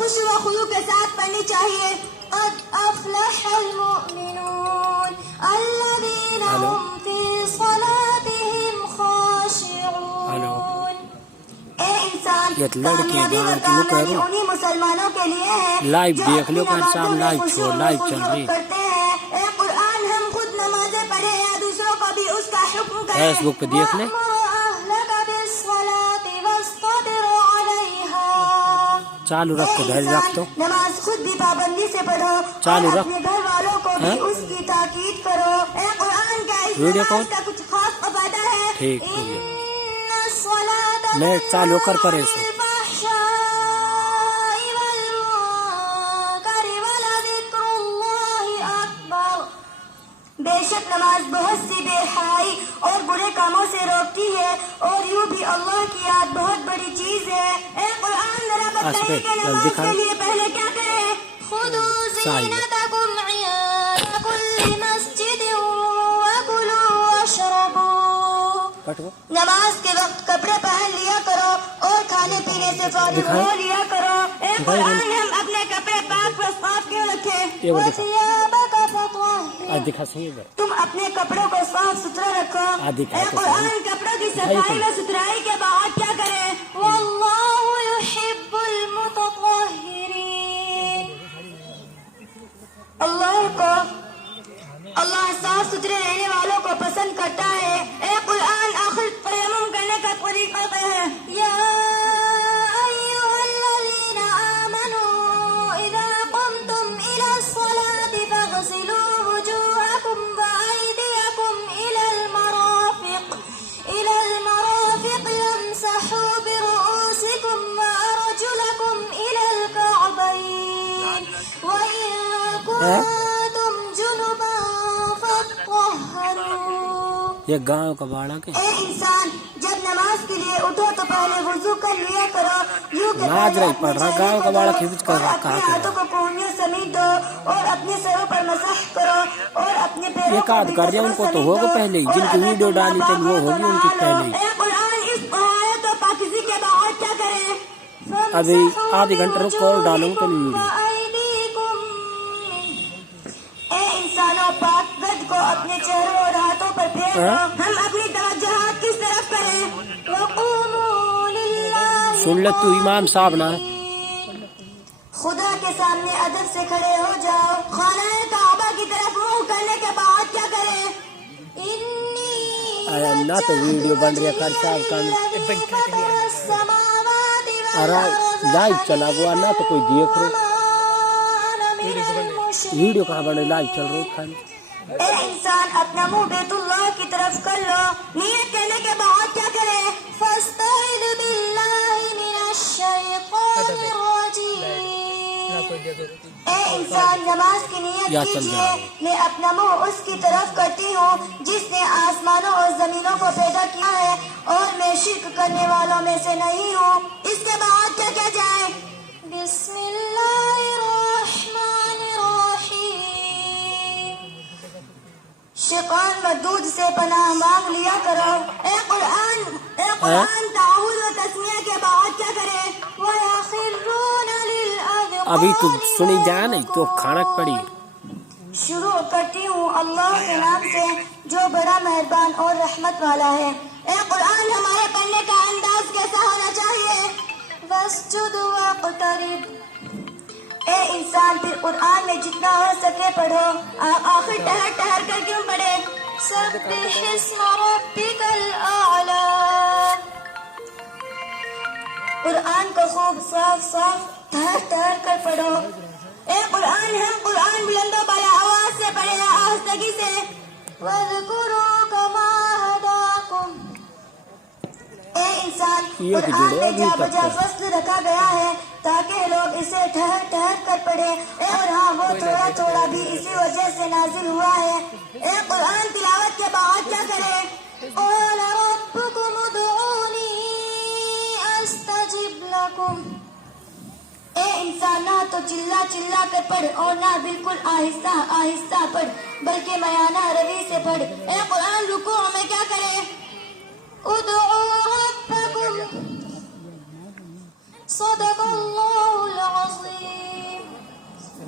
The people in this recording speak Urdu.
خوش و خلو کے ساتھ پڑھنی چاہیے. قد افلح المؤمنون الذين هم في صلاتهم خاشعون. اے انسان کامیابی و کامیابی انہی مسلمانوں کے لیے ہے لائیو جو دیکھ لو اپنی کان صاحب نمازوں میں لائیو خشوع چھوڑ و لائیو چل خضوع رہی کرتے ہیں. اے قرآن ہم خود نمازیں پڑھے یا دوسروں کو بھی اس کا حکم کرے. فیس بک پہ دیکھ لیں. چالو رکھ کے گھر رکھ دو. نماز خود بھی پابندی سے پڑھو چالو اور رکھ. اپنے گھر والوں کو بھی اس کی تاکید کرو. اے قرآن کا اس ویڈیو نماز کا کچھ خاص فائدہ ہے. ٹھیک نیٹ چالو کر پڑے سو. بے شک نماز بہت سی بے حیائی اور برے کاموں سے روکتی ہے اور یوں بھی اللہ کی یاد بہت بڑی چیز ہے. اے قرآن ذرا بتائیے کہ نماز کے لیے پہلے کیا کریں؟ خذوا زینتکم عند کل مسجد وکلوا واشربوا. نماز کے وقت کپڑے پہن لیا کرو اور کھانے پینے سے فارغ ہو لیا کرو. اے قرآن ہم اپنے کپڑے پاک و صاف کیوں رکھیں؟ وثیابک فطہر. تم اپنے کپڑوں کو صاف ستھرا رکھو. اے قرآن کپڑوں کی صفائی و ستھرائی کے بعد کیا کریں؟ واللہ یحب المتطہرین. اللہ صاف ستھرے رہنے والوں کو پسند کرتا ہے. اے قرآن آخر تیمم کرنے کا طریقہ کیا ہے؟ یا ایھا الذین آمنوا اذا قمتم الی الصلاۃ فاغسلوا وجوہکم وایدیکم الی المرافق وامسحوا برؤوسکم وارجلکم الی الکعبین وإن کنتم جنبا فاطہروا. یہ گاؤں کا باڑا کے. اے انسان جب نماز کے لیے اٹھو تو پہلے وضو کر لیا کرو. یوں کہ ناج رہی پڑھ رہا گاؤں کا باڑا کھینچ کر رکھا اپنے ہاتھوں کو کونیوں سمیت دو اور اپنے سروں پر مسح کرو اور اپنے پیروں یہ کاٹ کر دیا ان کو تو ہوگا پہلے ہی جن کی ویڈیو ڈالی تھی وہ ہوگی ان کی پہلے ہی. اے قرآن اس طہارت و پاکیزگی کے بعد کیا کریں؟ ابھی آدھی گھنٹہ رک اور ڈالوں تو نہیں ویڈیو. اے انسانوں پاک گرد کو اپنے چہروں اور ہاتھوں پر پھیرو. ہم اپنی توجہات کس طرف کریں؟ وقوموا للہ. سن لے تو امام صاحب نہ خدا کے سامنے ادب سے کھڑے ہو جاؤ. خانہ کعبہ کی طرف منہ کرنے کے بعد کیا کریں؟ انی نہ تو ویڈیو بن رہی ہے کر صاحب کا لائیو چلا ہوا نہ تو کوئی دیکھ رہو. ویڈیو کہاں بنے لائیو چل رہا خالی. اے انسان اپنا منہ بیت اللہ کی طرف کر لو. نیت کرنے کے بعد کیا کریں؟ فاستعذ باللہ من الشیطان الرجیم. اے انسان نماز کی نیت کیجیے. میں اپنا منہ اس کی طرف کرتی ہوں جس نے آسمانوں اور زمینوں کو پیدا کیا ہے اور میں شرک کرنے والوں میں سے نہیں ہوں. اس کے بعد کیا کیا جائے؟ بسم اللہ الرحمن الرحیم. شیطان مردود سے پناہ مانگ لیا کرو. اے قرآن تعاوذ و تسمیہ کے بعد کیا کرے؟ وَيَخِرُّونَ لِلْأَذْقَانِ. ابھی تو سنی جائے نہیں تو کھانا پڑی. شروع کرتی ہوں اللہ کے نام سے جو بڑا مہربان اور رحمت والا ہے. اے قرآن ہمارے پڑھنے کا انداز کیسا ہونا چاہیے؟ وَاسْجُدْ وَاقْتَرِبْ. اے انسان پھر قرآن میں جتنا ہو سکے پڑھو. آخر ٹہر ٹہر کر کیوں پڑھے؟ سبح اسم ربک الاعلی. قرآن کو خوب صاف صاف ٹہر ٹہر کر پڑھو. اے قرآن ہم قرآن بلند و بالا آواز سے پڑھے یا آہستگی سے؟ وَاذْكُرُوا كَمَا هَدَاكُمْ. اے انسان قرآن میں جا بجا فصل رکھا گیا ہے تاکہ لوگ اسے ٹہر ٹہر کر پڑھیں. اور ہاں وہ تھوڑا تھوڑا بھی اسی وجہ سے نازل ہوا ہے. اے قرآن تلاوت کے بعد کیا کرے؟ قَالَ رَبُّكُمُ ادْعُونِي أَسْتَجِبْ لَكُمْ. اے انسان نہ تو چلا چلا کر پڑھ اور نہ بالکل آہستہ آہستہ پڑھ بلکہ میانہ روی سے پڑھ. اے قرآن رکوع میں کیا کرے؟ ادعوا ربکم. صدق اللہ العظیم.